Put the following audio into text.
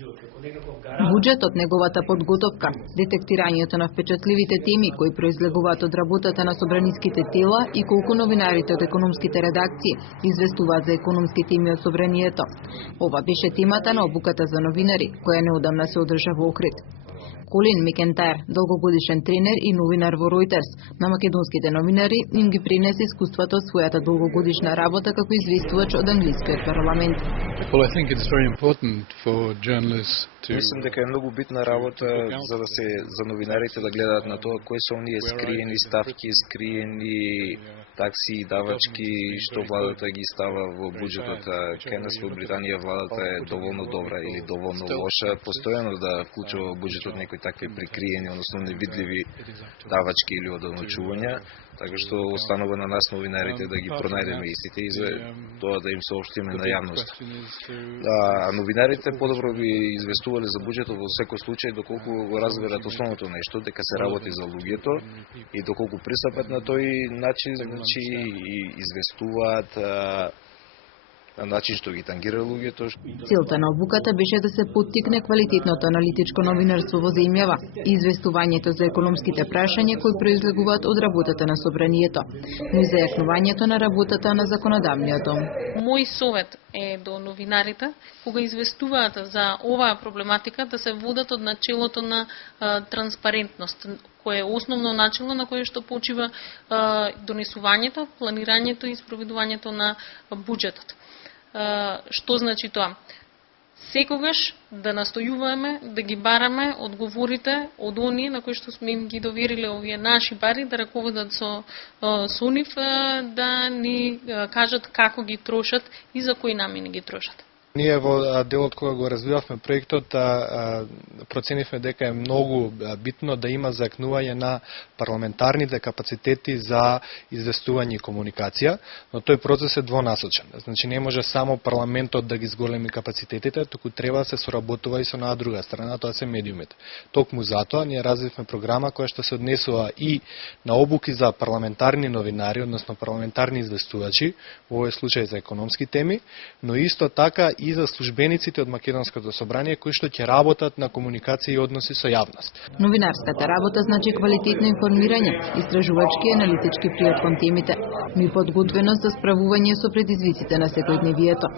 Буџетот, неговата подготовка, детектирањето на впечатливите теми кои произлегуваат од работата на собраниските тела и колку новинарите од економските редакции известуваат за економски теми од собранието. Ова беше темата на обуката за новинари, која неодамна се одржа во Охрид. Колин Мекентајр, долгогодишен тренер и новинар во Reuters, на македонските новинари им ги принесе искуството од својата долгогодишна работа како известувач од англискиот парламент. Well, I think it's very important for journalists to... Мислам дека е многу битна работа за новинарите да гледаат на тоа кои се оние скриени ставки, скриени такси и давачки што владата ги става во буџетот. Кај нас во Британија владата е доволно добра или доволно лоша, постојано да вклучува во буџетот некои такви прикриени, односно невидливи давачки или одолночувања, така што останува на нас новинарите да ги пронајдеме истите и за тоа да им соопштиме на јавност. Новинарите подобро би известувале за буџетот во секој случај доколку го разберат основното нешто, дека се работи за луѓето и доколку пристапат на тој начин, значи и известуваат на начин што ги тангира луѓето. Целта на обуката беше да се поттикне квалитетното аналитичко новинарство во земјава и известувањето за економските прашања кои произлегуваат од работата на собранието, но и за јакнувањето на работата на законодавниот дом. Мој совет е до новинарите, кога известуваат за оваа проблематика, да се водат од начелото на транспарентност, кое е основно начело на кое што почива донесувањето, планирањето и спроведувањето на буџетот. Што значи тоа? Секогаш да настојуваме, да ги бараме одговорите од оние на кои што сме им ги довериле овие наши пари, да раководат со нив, да ни кажат како ги трошат и за кои намени ги трошат. Ние во делот кога го развивавме проектот, проценивме дека е многу битно да има зајакнување на парламентарните капацитети за известување и комуникација, но тој процес е двонасочен. Значи не може само парламентот да ги зголеми капацитетите, туку треба да се соработува и со на друга страна, тоа се медиумите. Токму затоа ние развивме програма која што се однесува и на обуки за парламентарни новинари, односно парламентарни известувачи, во овој случај за економски теми, но исто така и за службениците од Македонското собрание кои што ќе работат на комуникација и односи со јавност. Новинарската работа значи квалитетно информирање, истражувачки и аналитички пријат кон темите, но и подготвеност за справување со предизвиците на секојдневието.